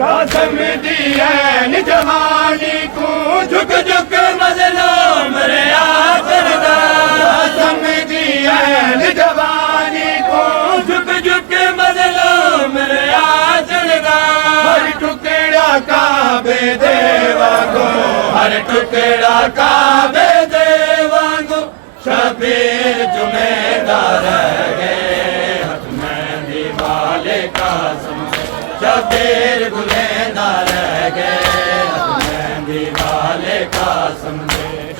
कसम दी है जवानी को झुक झुक मजलूम रिया करदा कसम दी है जवानी को झुक झुक मजलूम रिया करदा हर टुकड़ा काबे देवा को हर टुकड़ा काबे देवा को शबीर जुमेदार गए हक मेहंदी वाले कासम शबीर गुलेदार गए हक मेहंदी वाले कासम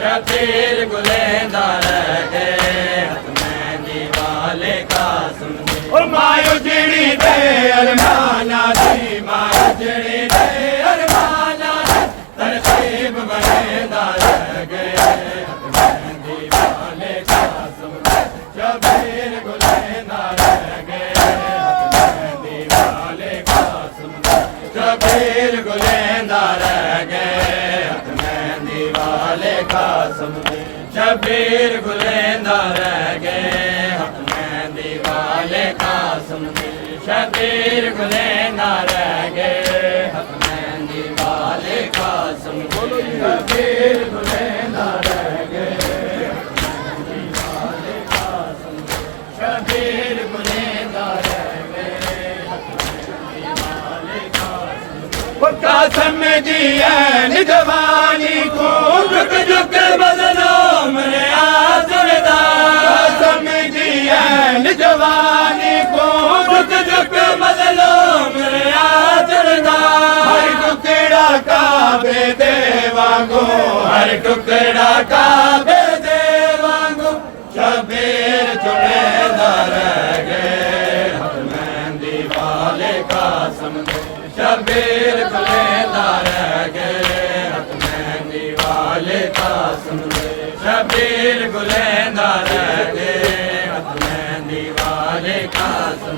शबीर गुलेदार गए हक मेहंदी वाले कासम और मायो जिड़ी दे अरमाना दी मायो जिड़ी दे अरमाना दी तरकीब बनेदार गए हक मेहंदी वाले कासम शबीर गुलेदार गए हक मेहंदी वाले कासम शबीर गुलेदार गए हक मेहंदी वाले कासम शबीर गुलेदार गए हक मेहंदी वाले कासम शबीर गुलेदार गए हक मेहंदी वाले कासम शबीर गुलेदार गए शबीर गुलेदार कसम दी है जवानी को झुक झुक मजलूम रिया करदा कसम दी है जवानी को झुक झुक मजलूम रिया करदा हर टुकड़ा काबे देवा को हर टुकड़ा काबे देवा को शबीर जुमेदार गए हक मेहंदी वाले कासम शबीर गुलेदार गए हक मेहंदी वाले कासम शबीर गुलेदार गए हक मेहंदी वाले कासम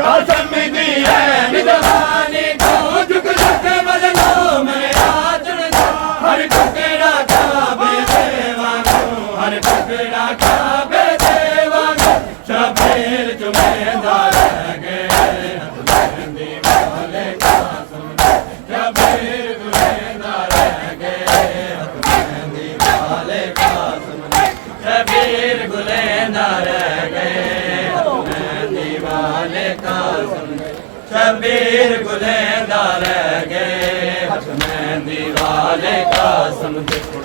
कसम दी है जवानी को झुक झुक मजलूम रिया करदा हर टुकड़ा काबे देवा को हर टुकड़ा काबे देवा को शबीर जुमेदार गए हक मेहंदी वाले कासम शबीर गुलेदार गए हक मेहंदी वाले कासम शबीर गुलेदार गए हक मेहंदी वाले कासम शबीर गुलेदार गए हक मेहंदी वाले कासम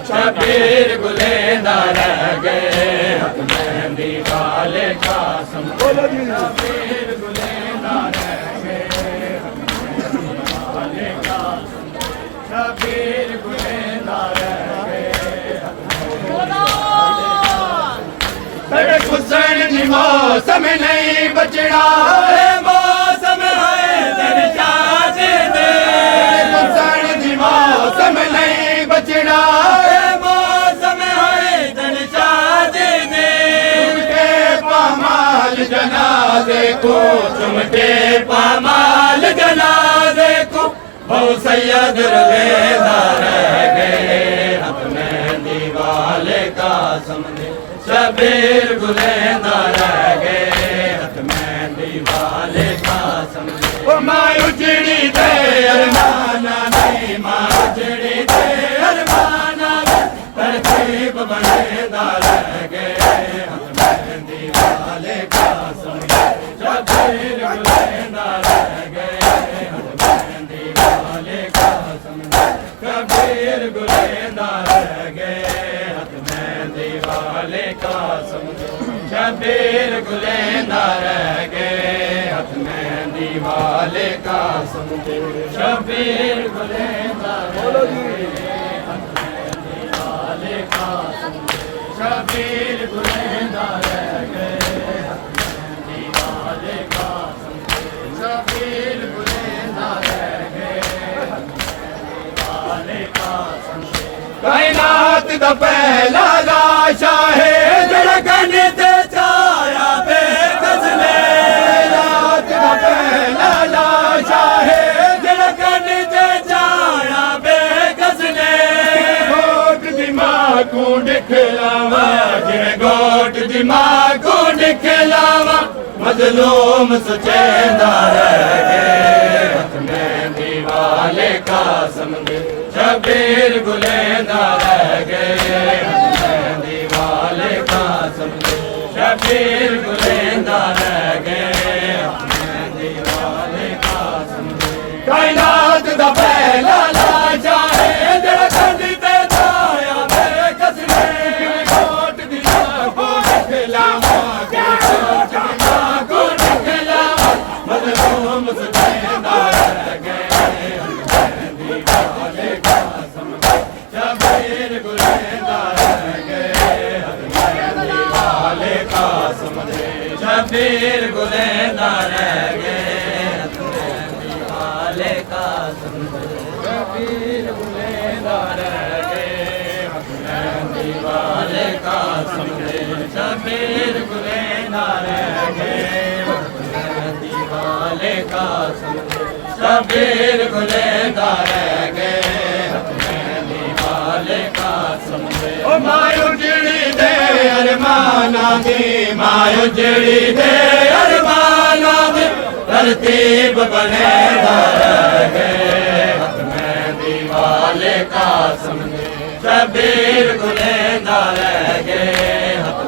शबीर गुलेदार गए हक मेहंदी वाले कासम शबीर गुलेदार गए वाले कासम शबीर गुलेदार गए हुसैन जी मौसम नहीं बचड़ा मौसम है दर चाचे दे हुसैन जी मौसम नहीं बचड़ा मौसम है दर चाचे दे चुमके पामाल जनाजे को चुमके पामाल जनाजे को बहु सैयद रुलेदार गए हक मेहंदी वाले कासम शबीर गुलेदार गए हक मेहंदी वाले कासम ओ मायो जिड़ी दे अरमाना नहीं मायो जिड़ी दे अरमाना तरकीब बनेदार गए हक मेहंदी वाले कासम शबीर गुलेदार गए हक मेहंदी वाले कासम शबीर गुलेदार गए हक मेहंदी वाले कासम शबीर गुलेदार गए हक मेहंदी वाले कासम शबीर गुलेदार गए हक मेहंदी वाले कासम शबीर गुलेदार गए हक मेहंदी वाले कासम शबीर गुलेदार गए हक मेहंदी वाले कासम कायनात दा पहला लाशा है धड़कन ते छाया बेगज़ले कायनात दा पहला लाशा है धड़कन ते छाया बेगज़ले गोट दिमाग को दिखलावा जिवें गोट दिमाग को दिखलावा मजलूम सचेंदा रह गए हक मेहंदी वाले कासम दे शबीर गुलेंदा रह गए मेहंदी वाले कासम दे शबीर गुलेंदा रह गए मेहंदी वाले कासम दे कायनात दा पहला लाशा है जड़ा कंदी ते छाया मेरे कसने कोट दी को दिखलावा कोट दी को दिखलावा मजलूम सुलेंदा रह गए मेहंदी वाले कासम दे शबीर गुलेंदा रह गए मेहंदी वाले कासम दे शबीर गुलेंदा रह गए मेहंदी वाले कासम दे शबीर गुलेंदा रह गए मेहंदी वाले कासम दे शबीर गुलेंदा रह गए मेहंदी वाले कासम दे शबीर गुलेंदा रह गए मेहंदी वाले कासम दे ओ मायो जिड़ी दे अरमाना दी मायो जिड़ी दे अरमाना दी तरतीब बने रह गए मेहंदी वाले कासम दे शबीर गुलेंदा रह गए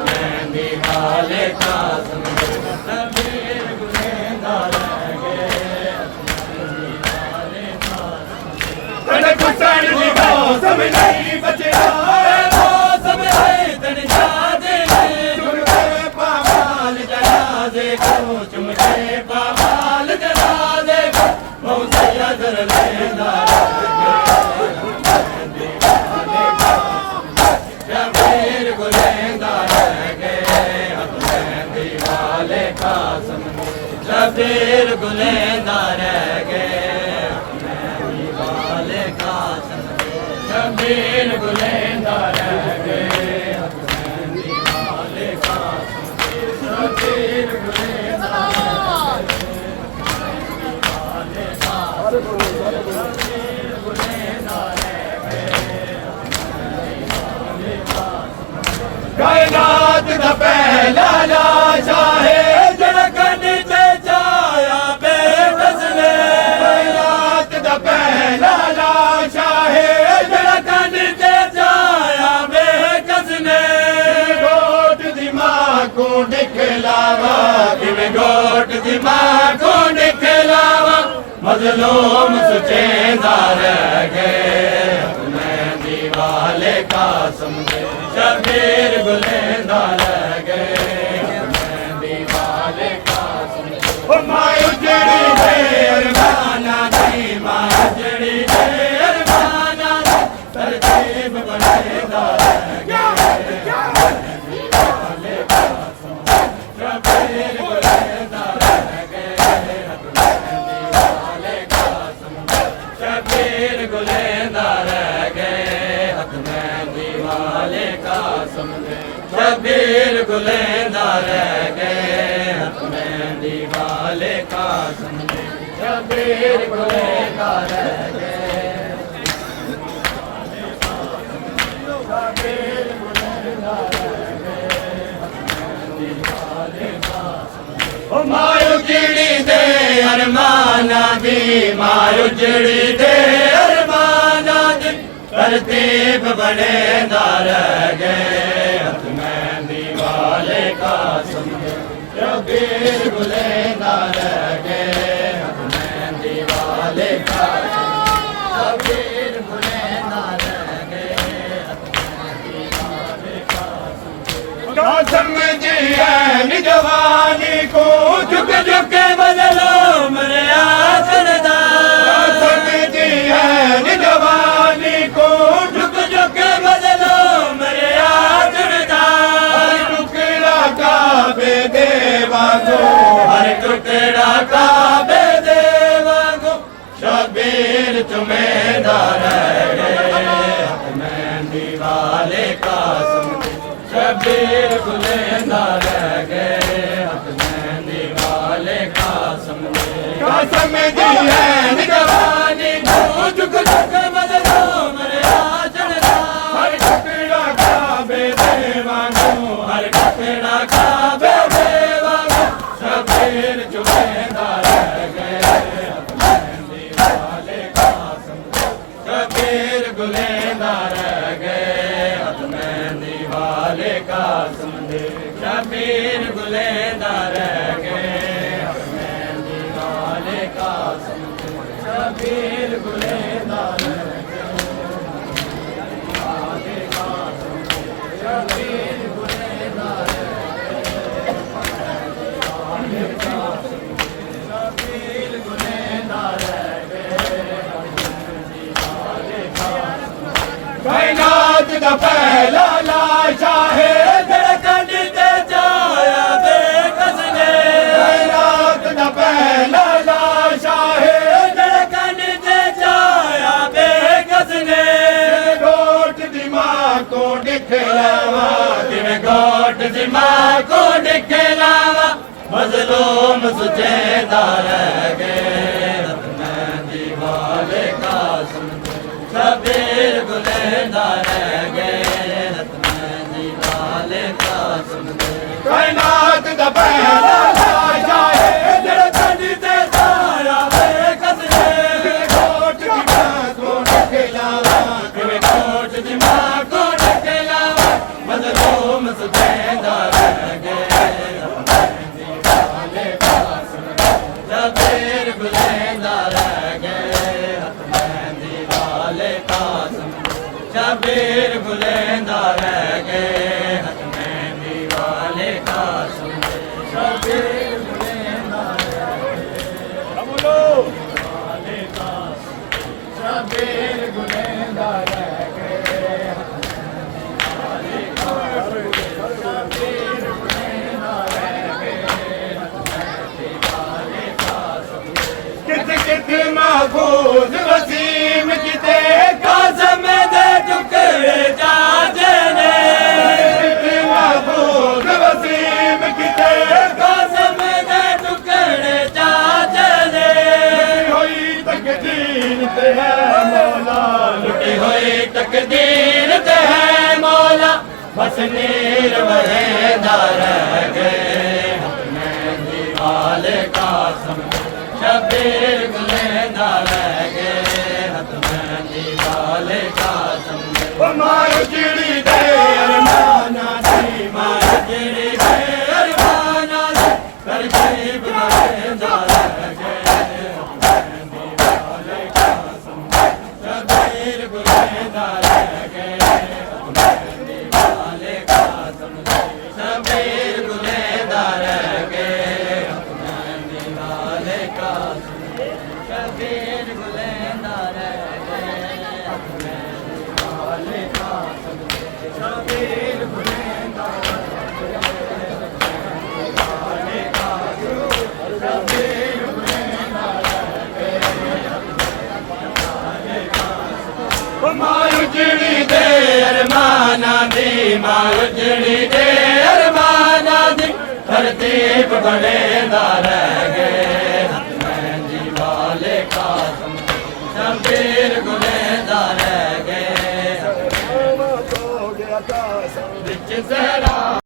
मेहंदी वाले कासम दे शबीर गुलेंदा रह गए मेहंदी वाले कासम दे कुसण दी मौसम नहीं बचड़ा मौसम है तन जादे चुमके पामाल जनाजे को चुमके पामाल जनाजे को मौसैया दर लेंदा शबीर गुलेंदा रह गए मेहंदी वाले कासम दे शबीर गुलेंदा रह गए मेहंदी वाले कासम दे शबीर गुलेंदा रह गए मेहंदी वाले कासम दे शबीर गुलेंदा कायनात दा पहला लाशा है जड़ा कंदी ते छाया बेकस ने कायनात दा पहला लाशा है जड़ा कंदी ते छाया बेकस ने गोट दी मां को निकलावा किवें गोट दी मां को निकलावा मजलूम सुचेंदा रह गए मेहंदी वाले कासम दे शबीर गुलेंदा रह गए मेहंदी वाले कासम दे ओ मायो जड़ी दे अरमाना दी मायो जड़ी दे अरमाना दी तरतीब बनेदा रह गए मेहंदी वाले कासम दे शबीर गुलेंदा रह गए मेहंदी वाले कासम दे शबीर गुलेंदा रह गए मेहंदी वाले कासम दे शबीर गुलेंदा रह गए मेहंदी वाले कासम दे शबीर गुलेंदा रह गए शबीर गुलेंदा रह गए मेहंदी वाले कासम दे ओ मायो जिड़ी दे अरमाना दी मायो जिड़ी दे अरमाना दी तरतीब बनेदा रह गए मेहंदी वाले कासम दे शबीर गुलेंदा रह गए मेहंदी वाले कासम दे शबीर गुलेंदा रह गए मेहंदी वाले कासम दे कासम जी है जवानी को झुक झुक बदलो मेरे आसन दा कासम जी है जवानी को झुक झुक बदलो मेरे आसन दा हर टुकड़ा काबे देवा को हर टुकड़ा काबे देवा को शबीर चुमेंदा रह गए मेहंदी वाले कासम दे शबीर गुलेंदा रह गए मेहंदी वाले कासम दे कासम दी है जवानी को झुक झुक बदलो मेरे आसन दा हर टुकड़ा काबे देवा को हर टुकड़ा काबे देवा को शबीर चुमेंदा रह गए मेहंदी वाले कासम ਸ਼ਬੀਰ ਗੁਲੇਦਾਰ ਸ਼ਬੀਰ ਗੁਲੇਦਾਰ ਸ਼ਬੀਰ ਗੁਲੇਦਾਰ ਕਾਇਨਾਤ ਦਾ ਪਹਿਲਾ ਲਾਸ਼ਾ ਹੈ ਧੜਕਣ ਤੇ ਜਾਇਆ ਬੇਕਸ ਨੇ ਕਾਇਨਾਤ ਦਾ ਪਹਿਲਾ ਲਾਸ਼ਾ ਹੈ ਧੜਕਣ ਤੇ ਜਾਇਆ ਬੇਕਸ ਨੇ ਗੋਟ ਦੀ ਮਾਂ ਕੋ ਦਿਖਲਾਵਾ ਕਿਵੇਂ ਗੋਟ ਦੀ ਮਾਂ ਕੋ ਦਿਖਲਾਵਾ ਮਜ਼ਲੂਮ ਸੁਚੇਦਾ ਰਹਿ ਗਏ ਰਤਨ ਦੀ ਵਾਲੇ ਕਾਸਮ ਸ਼ਬੀਰ ਗੁਲੇਦਾਰ ਰਹਿ ਗਏ ਰਤਨ ਦੀ ਵਾਲੇ ਕਾਸਮ ਕਾਇਨਾਤ ਦਾ ਪਹਿਲਾ ਲਾਸ਼ਾ ਹੈ ਧੜਕਣ ਤੇ ਜਾਇਆ ਬੇਕਸ ਨੇ ਗੋਟ ਦੀ ਮਾਂ ਕੋ ਦਿਖਲਾਵਾ ਕਿਵੇਂ ਗੋਟ ਦੀ ਮਾਂ ਕੋ ਦਿਖਲਾਵਾ ਮਜ਼ਲੂਮ ਸੁਚੇਦਾ ਰਹਿ ਗਏ ਰਤਨ ਦੀ ਵਾਲੇ ਕਾਸਮ ਸ਼ਬੀਰ ਗੁਲੇਦਾਰ ਰਹਿ ਗਏ ਰਤਨ ਦੀ ਵਾਲੇ ਕਾਸਮ ਸ਼ਬੀਰ ਗੁਲੇਦਾਰ ਰਹਿ ਗਏ ਹਤਮੈਨ ਦੀ ਵਾਲੇ ਕਾਸਮ ਸ਼ਬੀਰ ਗੁਲੇਦਾਰ ਰਹਿ ਗਏ ਬੋਲੋ ਵਾਲੇ ਕਾਸਮ ਸ਼ਬੀਰ ਗੁਲੇਦਾਰ ਰਹਿ ਗਏ ਹਤਮੈਨ ਦੀ ਵਾਲੇ ਕਾਸਮ ਸ਼ਬੀਰ ਗੁਲੇਦਾਰ ਰਹਿ ਗਏ ਹਤਮੈਨ ਦੀ ਵਾਲੇ ਕਾਸਮ ਕਿਤ ਕਿਤ महफूज वसीम किते कासम दे टुकड़े जाजे ने कित महफूज वसीम किते कासम दे टुकड़े जाजे ने होई तकदीर ते है मौला लुटी होई तकदीर ते है मौला बस नीर वहेदा रह गए हतमैन दी वाले कासम शबीर गुलेदार रह गए हतमैन दी वाले कासम मारो चिड़ी दे अरमाना दी मारो चिड़ी दे अरमाना दी कर गरीब गुलेदार रह गए हतमैन दी वाले कासम शबीर गुलेदार रह गए हतमैन दी वाले कासम शबीर गुलेदार रह गए हतमैन दी वाले कासम शबीर गुलेदार रह गए हतमैन दी वाले कासम शबीर गुलेदार वाले कासम शबीर गुलेदार रह गए वाले कासम मारू चिड़ी दे अरमाना दी मारू चिड़ी दे अरमाना दी तरतीब बड़ेदार